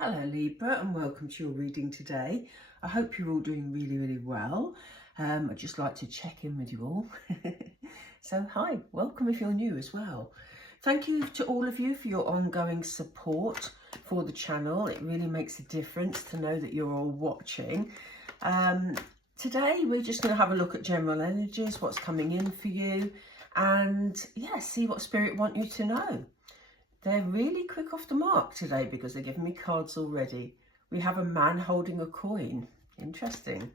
Hello Libra, and welcome to your reading today. I hope you're all doing really well. I'd just like to check in with you all. So hi, welcome if you're new as well. Thank you to all of you for your ongoing support for the channel. It really makes a difference to know that you're all watching. Today we're just going to have a look at general energies, what's coming in for you, and yeah, see what Spirit want you to know. They're really quick off the mark today because they're giving me cards already. We have a man holding a coin. Interesting.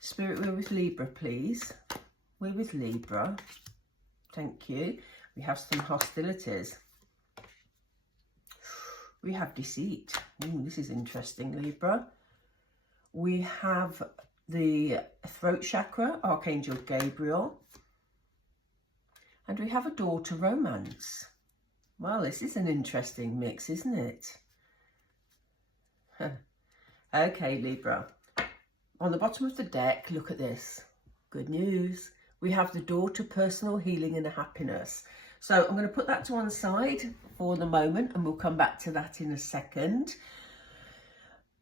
Spirit, we're with Libra, please. We're with Libra. Thank you. We have some hostilities. We have deceit. Ooh, this is interesting, Libra. We have the throat chakra, Archangel Gabriel. And we have a door to romance. Well, this is an interesting mix, isn't it? Okay, Libra. On the bottom of the deck, look at this. Good news. We have the door to personal healing and happiness. So I'm going to put that to one side for the moment, and we'll come back to that in a second.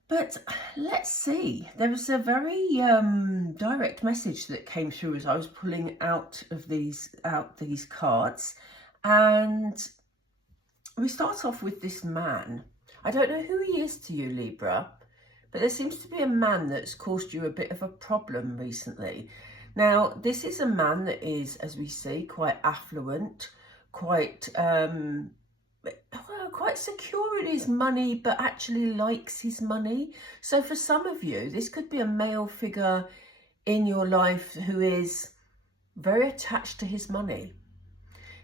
But let's see, there was a very direct message that came through as I was pulling out these cards. And we start off with this man. I don't know who he is to you, Libra, but there seems to be a man that's caused you a bit of a problem recently. Now, this is a man that is, as we see, quite affluent, quite secure in his money, but actually likes his money. So for some of you, this could be a male figure in your life who is very attached to his money.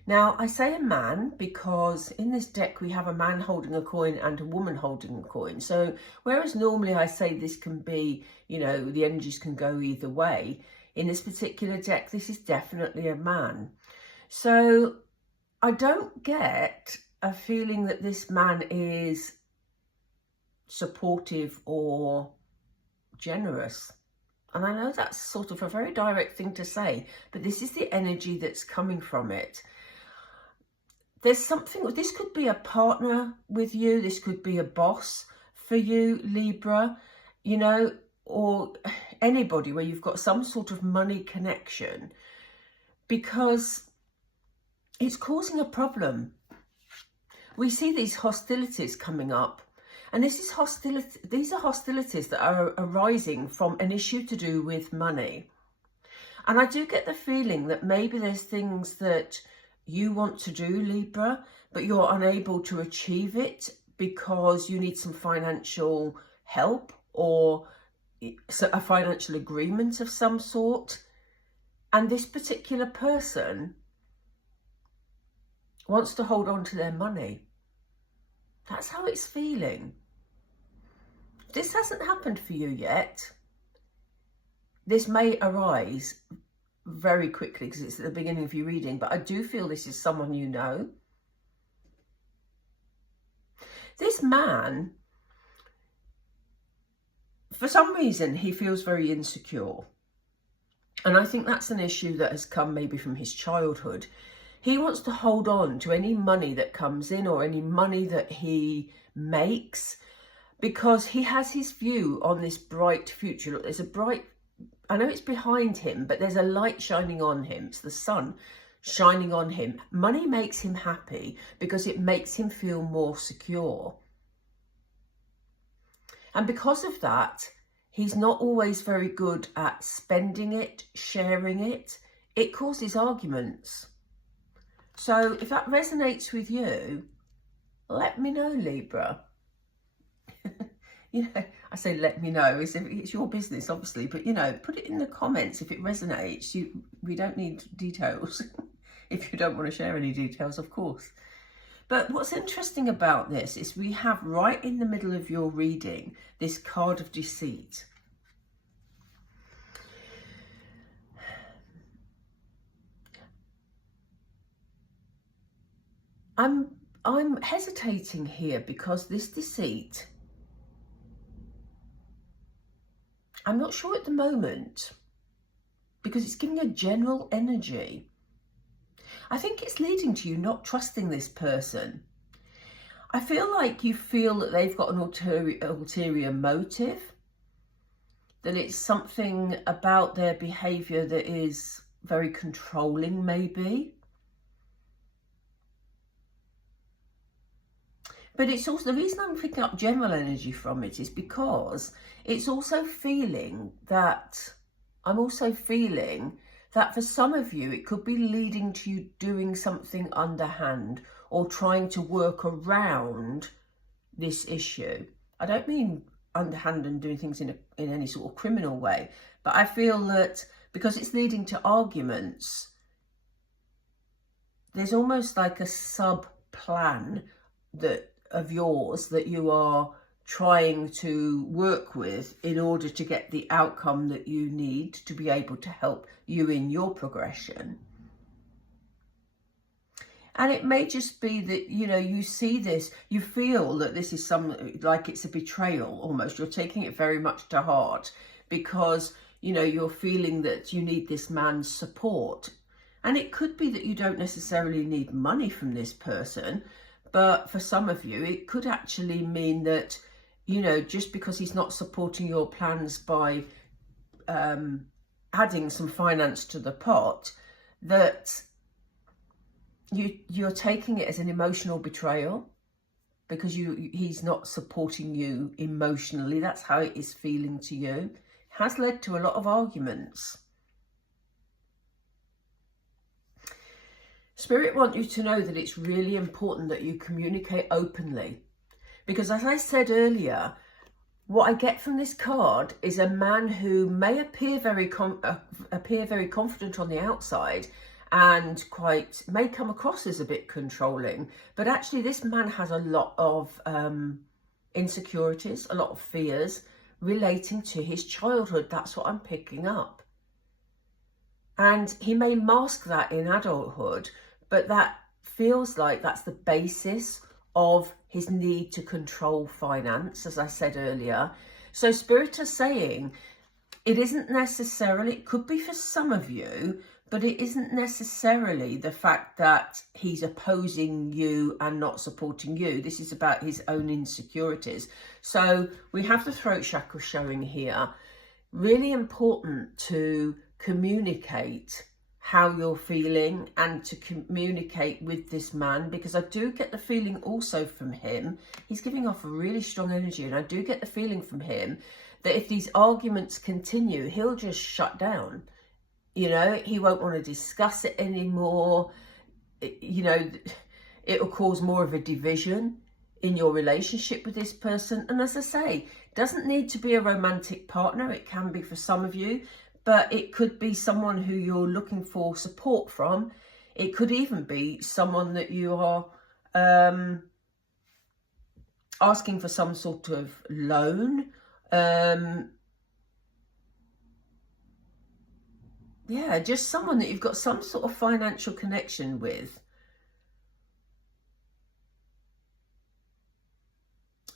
Now, I say a man because in this deck we have a man holding a coin and a woman holding a coin. So whereas normally I say this can be, you know, the energies can go either way, in this particular deck, this is definitely a man. So I don't get a feeling that this man is supportive or generous. And I know that's sort of a very direct thing to say, but this is the energy that's coming from it. There's something, this could be a partner with you, this could be a boss for you, Libra, you know, or anybody where you've got some sort of money connection, because it's causing a problem. We see these hostilities coming up, and this is hostility. These are hostilities that are arising from an issue to do with money. And I do get the feeling that maybe there's things that you want to do, Libra, but you're unable to achieve it because you need some financial help or a financial agreement of some sort. And this particular person wants to hold on to their money. That's how it's feeling. This hasn't happened for you yet. This may arise very quickly because it's at the beginning of your reading, but I do feel this is someone you know. This man, for some reason, he feels very insecure. And I think that's an issue that has come maybe from his childhood. He wants to hold on to any money that comes in or any money that he makes because he has his view on this bright future. Look, there's a bright, I know it's behind him, but there's a light shining on him. It's the sun shining on him. Money makes him happy because it makes him feel more secure. And because of that, he's not always very good at spending it, sharing it. It causes arguments. So if that resonates with you, let me know, Libra. You know, I say let me know, it's your business, obviously, but, you know, put it in the comments if it resonates. We don't need details if you don't want to share any details, of course. But what's interesting about this is we have right in the middle of your reading this card of deceit. I'm hesitating here because this deceit, I'm not sure at the moment because it's giving a general energy. I think it's leading to you not trusting this person. I feel like you feel that they've got an ulterior motive, that it's something about their behaviour that is very controlling, maybe. But it's also, the reason I'm picking up general energy from it is because it's also feeling that, I'm also feeling that for some of you, it could be leading to you doing something underhand or trying to work around this issue. I don't mean underhand and doing things in any sort of criminal way, but I feel that because it's leading to arguments, there's almost like a sub-plan that of yours that you are trying to work with in order to get the outcome that you need to be able to help you in your progression. And it may just be that, you know, you see this, you feel that this is like it's a betrayal almost. You're taking it very much to heart because, you know, you're feeling that you need this man's support. And it could be that you don't necessarily need money from this person, but for some of you, it could actually mean that, you know, just because he's not supporting your plans by adding some finance to the pot, that you're taking it as an emotional betrayal because he's not supporting you emotionally. That's how it is feeling to you. It has led to a lot of arguments. Spirit want you to know that it's really important that you communicate openly, because as I said earlier, what I get from this card is a man who may appear very confident on the outside and may come across as a bit controlling, but actually this man has a lot of insecurities, a lot of fears relating to his childhood. That's what I'm picking up. And he may mask that in adulthood, but that feels like that's the basis of his need to control finance, as I said earlier. So Spirit are saying it isn't necessarily, it could be for some of you, but it isn't necessarily the fact that he's opposing you and not supporting you. This is about his own insecurities. So we have the throat chakra showing here. Really important to communicate how you're feeling and to communicate with this man, because I do get the feeling also from him, he's giving off a really strong energy, and I do get the feeling from him that if these arguments continue, he'll just shut down. You know, he won't want to discuss it anymore. You know, it'll cause more of a division in your relationship with this person. And as I say, it doesn't need to be a romantic partner. It can be for some of you, but it could be someone who you're looking for support from. It could even be someone that you are asking for some sort of loan. Yeah, just someone that you've got some sort of financial connection with.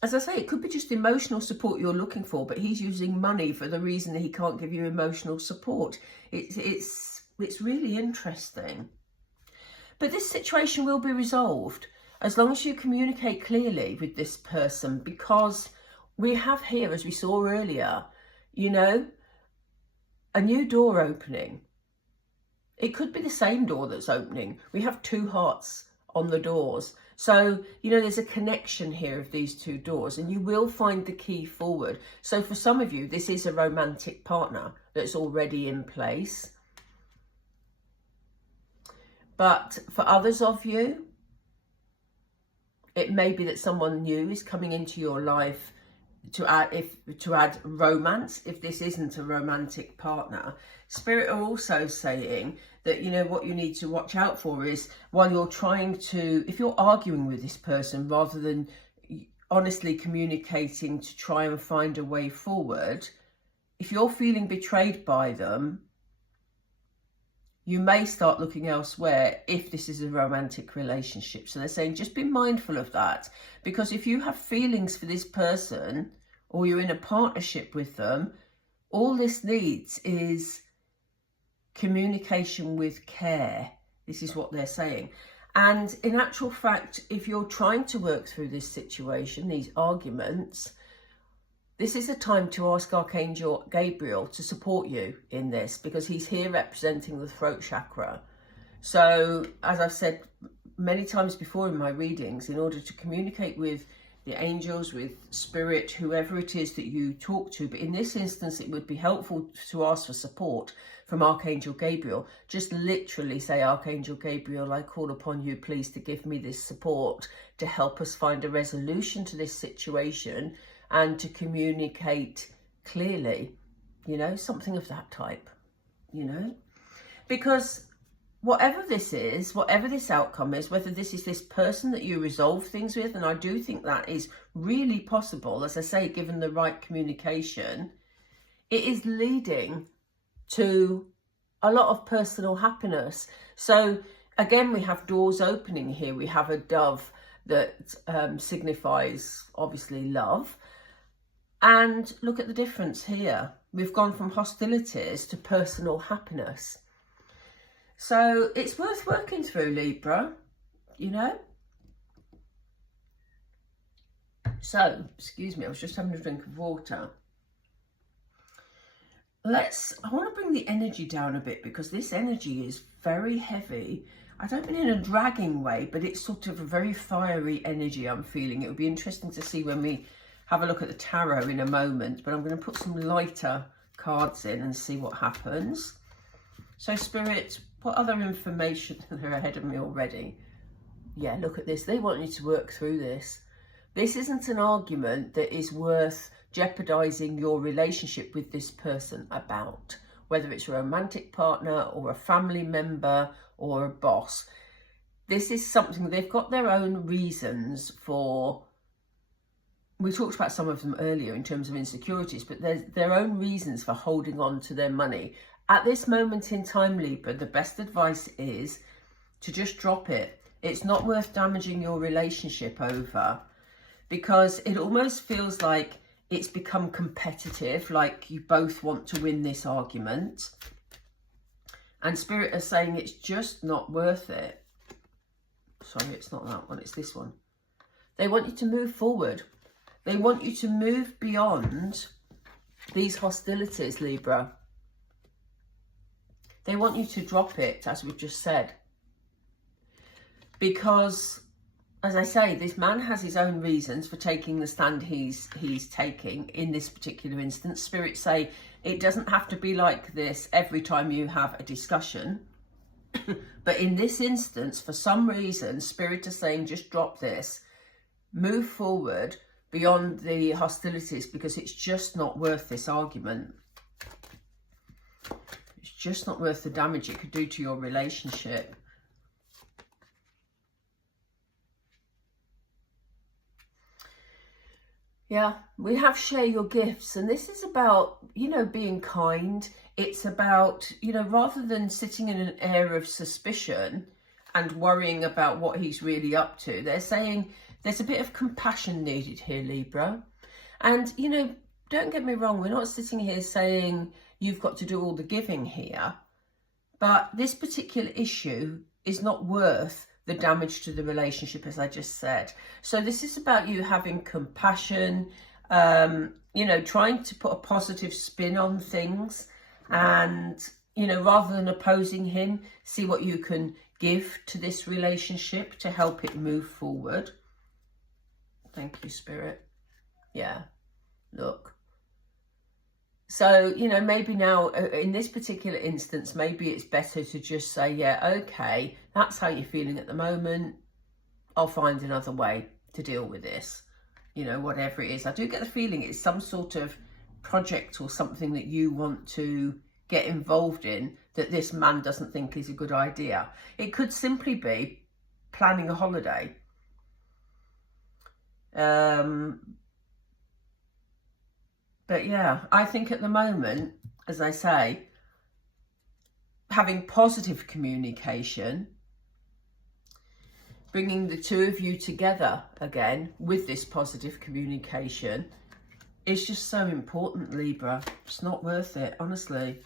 As I say, it could be just emotional support you're looking for, but he's using money for the reason that he can't give you emotional support. It's really interesting. But this situation will be resolved as long as you communicate clearly with this person, because we have here, as we saw earlier, you know, a new door opening. It could be the same door that's opening. We have two hearts on the doors. So, you know, there's a connection here of these two doors, and you will find the key forward. So for some of you, this is a romantic partner that's already in place. But for others of you, it may be that someone new is coming into your life to add romance, if this isn't a romantic partner. Spirit are also saying that, you know, what you need to watch out for is while you're trying to, if you're arguing with this person rather than honestly communicating to try and find a way forward, if you're feeling betrayed by them, you may start looking elsewhere if this is a romantic relationship. So they're saying just be mindful of that, because if you have feelings for this person or you're in a partnership with them, all this needs is communication with care. This is what they're saying. And in actual fact, if you're trying to work through this situation, these arguments, this is a time to ask Archangel Gabriel to support you in this, because he's here representing the throat chakra. So, as I've said many times before in my readings, in order to communicate with the angels, with spirit, whoever it is that you talk to, but in this instance, it would be helpful to ask for support from Archangel Gabriel. Just literally say, Archangel Gabriel, I call upon you, please, to give me this support to help us find a resolution to this situation and to communicate clearly, you know, something of that type, you know, because whatever this is, whatever this outcome is, whether this is this person that you resolve things with, and I do think that is really possible, as I say, given the right communication, it is leading to a lot of personal happiness. So again, we have doors opening here. We have a dove that signifies, obviously, love. And look at the difference here. We've gone from hostilities to personal happiness. So it's worth working through, Libra, you know. So, excuse me, I was just having a drink of water. I want to bring the energy down a bit, because this energy is very heavy. I don't mean in a dragging way, but it's sort of a very fiery energy I'm feeling. It would be interesting to see when we have a look at the tarot in a moment, but I'm going to put some lighter cards in and see what happens. So Spirit, what other information? They're ahead of me already. Yeah, look at this. They want you to work through this. This isn't an argument that is worth jeopardizing your relationship with this person about, whether it's a romantic partner or a family member or a boss. This is something they've got their own reasons for. We talked about some of them earlier in terms of insecurities, but there's their own reasons for holding on to their money. At this moment in time, Libra, the best advice is to just drop it. It's not worth damaging your relationship over, because it almost feels like it's become competitive, like you both want to win this argument. And Spirit are saying it's just not worth it. Sorry, it's not that one, it's this one. They want you to move forward. They want you to move beyond these hostilities, Libra. They want you to drop it, as we've just said. Because, as I say, this man has his own reasons for taking the stand he's taking in this particular instance. Spirits say it doesn't have to be like this every time you have a discussion. But in this instance, for some reason, Spirit are saying just drop this. Move forward beyond the hostilities, because it's just not worth this argument. It's just not worth the damage it could do to your relationship. Yeah, we have share your gifts, and this is about, you know, being kind. It's about, you know, rather than sitting in an air of suspicion and worrying about what he's really up to, they're saying there's a bit of compassion needed here, Libra. And, you know, don't get me wrong, we're not sitting here saying you've got to do all the giving here, but this particular issue is not worth the damage to the relationship, as I just said. So this is about you having compassion, you know, trying to put a positive spin on things, and, you know, rather than opposing him, see what you can give to this relationship to help it move forward. Thank you, Spirit. Yeah, look. So, you know, maybe now in this particular instance, maybe it's better to just say, yeah, okay, that's how you're feeling at the moment. I'll find another way to deal with this, you know, whatever it is. I do get the feeling it's some sort of project or something that you want to get involved in that this man doesn't think is a good idea. It could simply be planning a holiday. But yeah, I think at the moment, as I say, having positive communication, bringing the two of you together again with this positive communication is just so important, Libra. It's not worth it, honestly.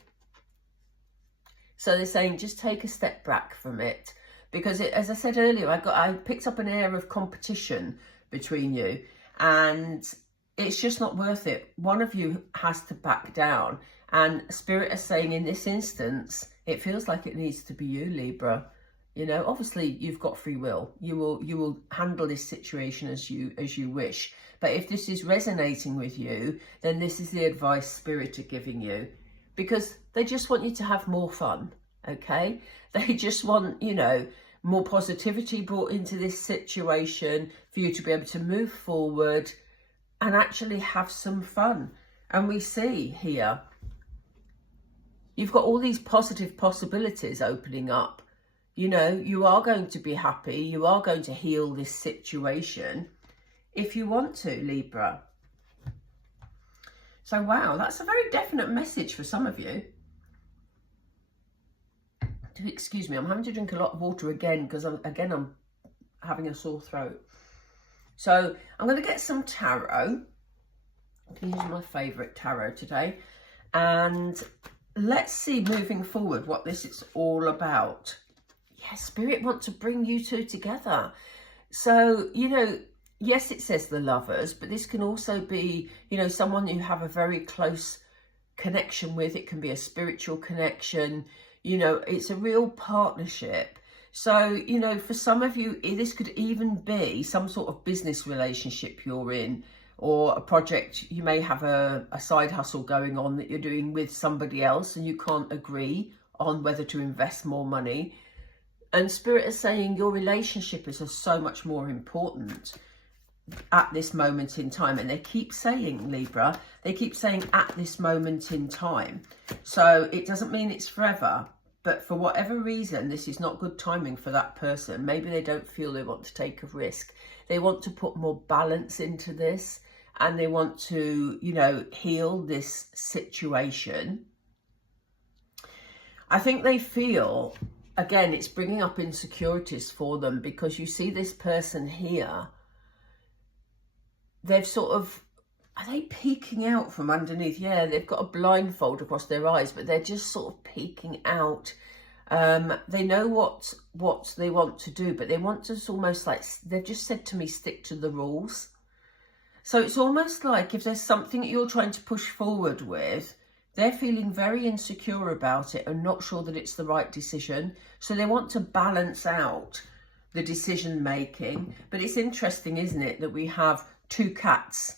So they're saying just take a step back from it. because as I said earlier, I picked up an air of competition between you, and it's just not worth it. One of you has to back down, and Spirit is saying in this instance, it feels like it needs to be you, Libra. You know, obviously you've got free will. You will handle this situation as you wish. But if this is resonating with you, then this is the advice Spirit are giving you, because they just want you to have more fun. Okay, they just want, you know, more positivity brought into this situation for you to be able to move forward and actually have some fun. And we see here, you've got all these positive possibilities opening up. You know, you are going to be happy. You are going to heal this situation if you want to, Libra. So, wow, that's a very definite message for some of you. Excuse me, I'm having to drink a lot of water again because I'm having a sore throat. So I'm going to get some tarot. These are my favourite tarot today. And let's see moving forward what this is all about. Yeah, Spirit want to bring you two together. So, you know, yes, it says the Lovers, but this can also be, you know, someone you have a very close connection with. It can be a spiritual connection. You know, it's a real partnership. So, you know, for some of you, this could even be some sort of business relationship you're in, or a project. You may have a side hustle going on that you're doing with somebody else and you can't agree on whether to invest more money. And Spirit is saying your relationship is so much more important at this moment in time. And they keep saying, Libra, they keep saying at this moment in time. So it doesn't mean it's forever, but for whatever reason, this is not good timing for that person. Maybe they don't feel they want to take a risk. They want to put more balance into this, and they want to, you know, heal this situation. I think they feel, again, it's bringing up insecurities for them, because you see this person here, they've sort of, are they peeking out from underneath? Yeah, they've got a blindfold across their eyes, but they're just sort of peeking out. They know what they want to do, but they want to almost like, they've just said to me, stick to the rules. So it's almost like if there's something that you're trying to push forward with, they're feeling very insecure about it and not sure that it's the right decision. So they want to balance out the decision making. But it's interesting, isn't it, that we have two cats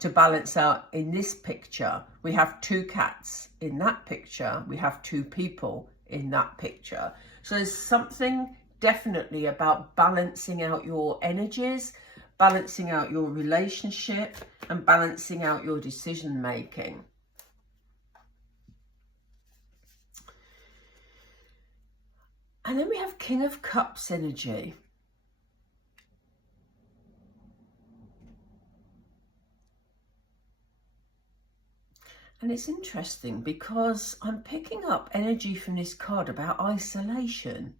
to balance out in this picture. We have two cats in that picture. We have two people in that picture. So there's something definitely about balancing out your energies, balancing out your relationship, and balancing out your decision making. And then we have King of Cups energy. And it's interesting because I'm picking up energy from this card about isolation.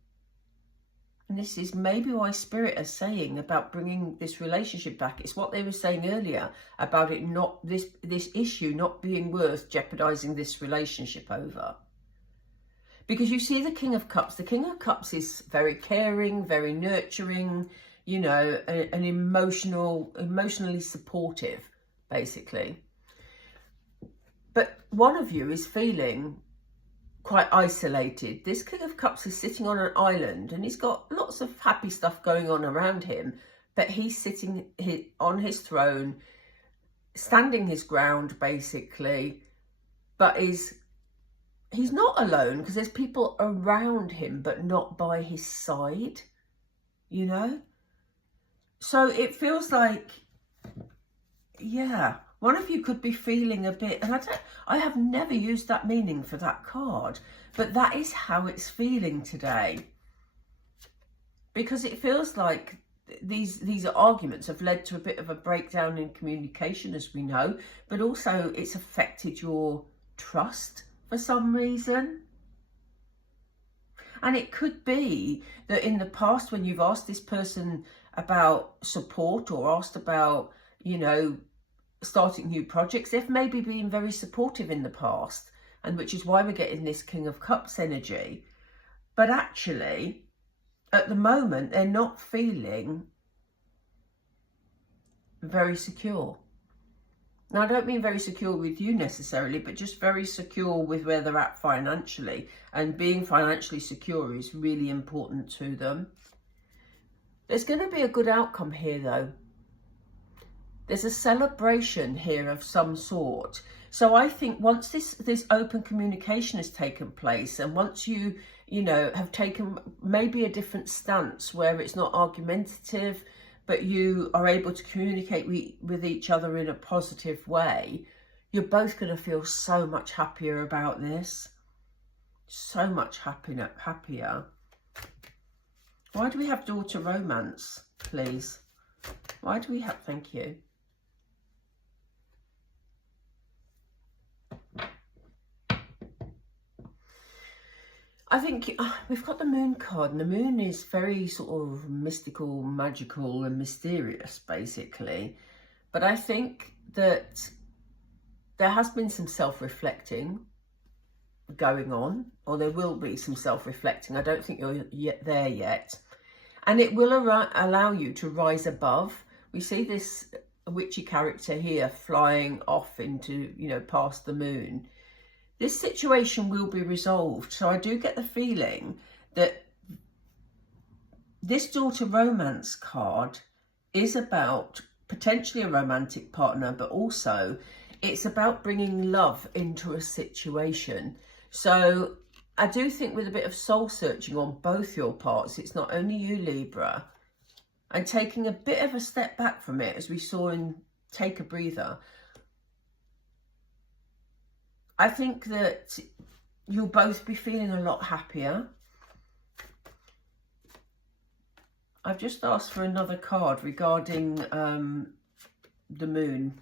And this is maybe why Spirit is saying about bringing this relationship back. It's what they were saying earlier about it not, this issue not being worth jeopardizing this relationship over. Because you see the King of Cups. The King of Cups is very caring, very nurturing, you know, and emotionally supportive, basically. But one of you is feeling quite isolated. This King of Cups is sitting on an island, and he's got lots of happy stuff going on around him, but he's sitting on his throne, standing his ground, basically, but he's not alone, because there's people around him, but not by his side, you know? So it feels like, yeah, one of you could be feeling a bit, and I have never used that meaning for that card, but that is how it's feeling today. Because it feels like these arguments have led to a bit of a breakdown in communication, as we know, but also it's affected your trust for some reason. And it could be that in the past, when you've asked this person about support or asked about, you know, starting new projects, they've maybe been very supportive in the past, and which is why we're getting this King of Cups energy. But actually, at the moment, they're not feeling very secure. Now, I don't mean very secure with you necessarily, but just very secure with where they're at financially. And being financially secure is really important to them. There's going to be a good outcome here, though. There's a celebration here of some sort. So I think once this open communication has taken place, and once you know, have taken maybe a different stance where it's not argumentative, but you are able to communicate with each other in a positive way, you're both going to feel so much happier about this. So much happier. Why do we have daughter romance, please? Why do we have, thank you. I think we've got the moon card, and the moon is very sort of mystical, magical and mysterious, basically. But I think that there has been some self-reflecting going on, or there will be some self-reflecting. I don't think you're yet there yet. And it will allow you to rise above. We see this witchy character here flying off into, you know, past the moon. This situation will be resolved. So I do get the feeling that this daughter romance card is about potentially a romantic partner, but also it's about bringing love into a situation. So I do think with a bit of soul searching on both your parts, it's not only you, Libra, and taking a bit of a step back from it, as we saw in Take a Breather. I think that you'll both be feeling a lot happier. I've just asked for another card regarding the moon.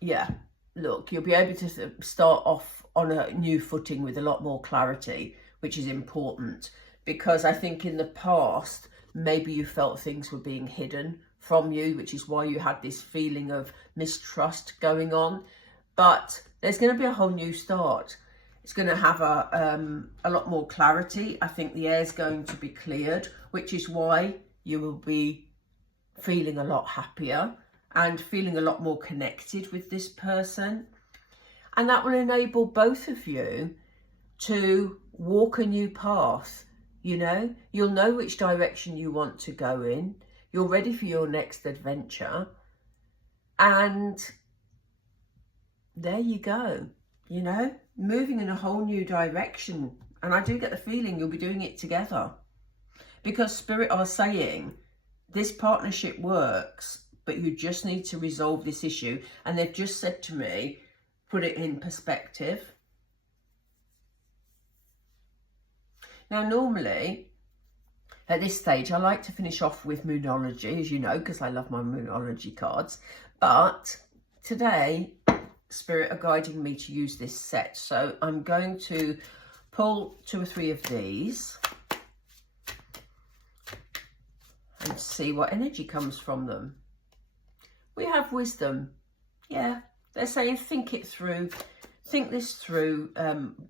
Yeah, look, you'll be able to start off on a new footing with a lot more clarity, which is important, because I think in the past, maybe you felt things were being hidden from you, which is why you had this feeling of mistrust going on. But there's going to be a whole new start. It's going to have a lot more clarity. I think the air's going to be cleared, which is why you will be feeling a lot happier and feeling a lot more connected with this person. And that will enable both of you to walk a new path. You know, you'll know which direction you want to go in. You're ready for your next adventure. And there you go, you know, moving in a whole new direction. And I do get the feeling you'll be doing it together, because Spirit are saying this partnership works, but you just need to resolve this issue. And they've just said to me, put it in perspective. Now, normally at this stage, I like to finish off with Moonology, as you know, because I love my Moonology cards. But today, Spirit are guiding me to use this set. So I'm going to pull 2 or 3 of these and see what energy comes from them. We have wisdom. Yeah, they're saying think it through. Think this through,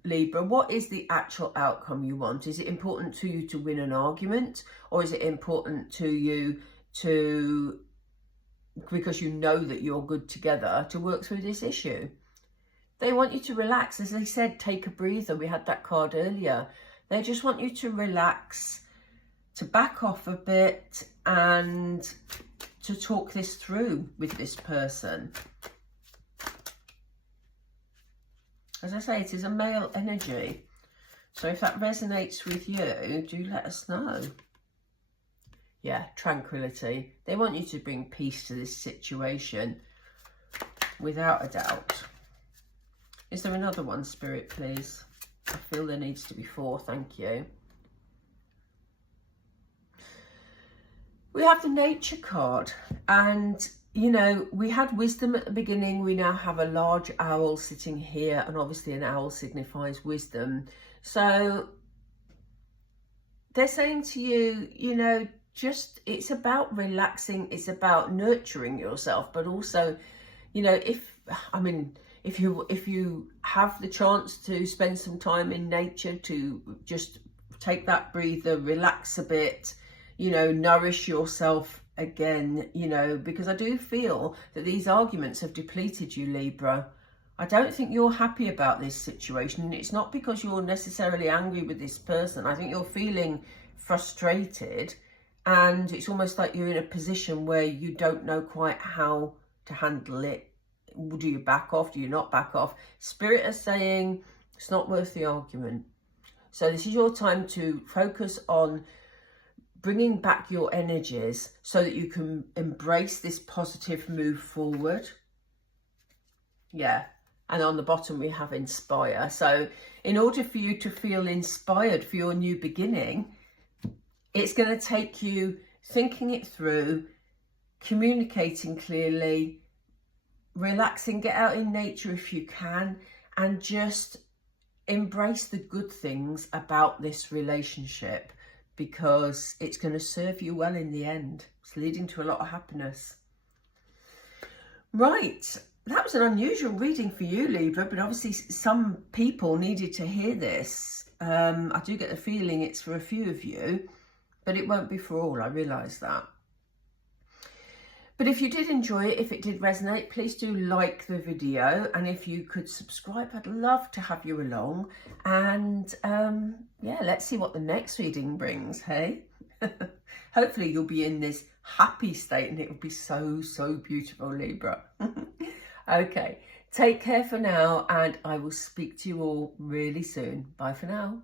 Libra. What is the actual outcome you want? Is it important to you to win an argument? Or is it important to you to, because you know that you're good together, to work through this issue? They want you to relax. As they said, take a breather. We had that card earlier. They just want you to relax, to back off a bit and to talk this through with this person. As I say, it is a male energy. So if that resonates with you, do let us know. Yeah, tranquility. They want you to bring peace to this situation, without a doubt. Is there another one, Spirit, please? I feel there needs to be 4, thank you. We have the Nature card, and you know, we had wisdom at the beginning. We now have a large owl sitting here, and obviously an owl signifies wisdom. So they're saying to you, you know, just, it's about relaxing, it's about nurturing yourself, but also, you know, if you have the chance to spend some time in nature, to just take that breather, relax a bit, you know, nourish yourself again, you know, because I do feel that these arguments have depleted you, Libra. I don't think you're happy about this situation. It's not because you're necessarily angry with this person. I think you're feeling frustrated, and it's almost like you're in a position where you don't know quite how to handle it. Do you back off? Do you not back off? Spirit is saying it's not worth the argument. So this is your time to focus on bringing back your energies so that you can embrace this positive move forward. Yeah. And on the bottom we have inspire. So in order for you to feel inspired for your new beginning, it's going to take you thinking it through, communicating clearly, relaxing, get out in nature if you can, and just embrace the good things about this relationship, because it's going to serve you well in the end. It's leading to a lot of happiness. Right, that was an unusual reading for you, Libra, but obviously some people needed to hear this. I do get the feeling it's for a few of you, but it won't be for all, I realise that. But if you did enjoy it, if it did resonate, please do like the video. And if you could subscribe, I'd love to have you along. And yeah, let's see what the next reading brings, hey? Hopefully you'll be in this happy state and it will be so, so beautiful, Libra. Okay, take care for now, and I will speak to you all really soon. Bye for now.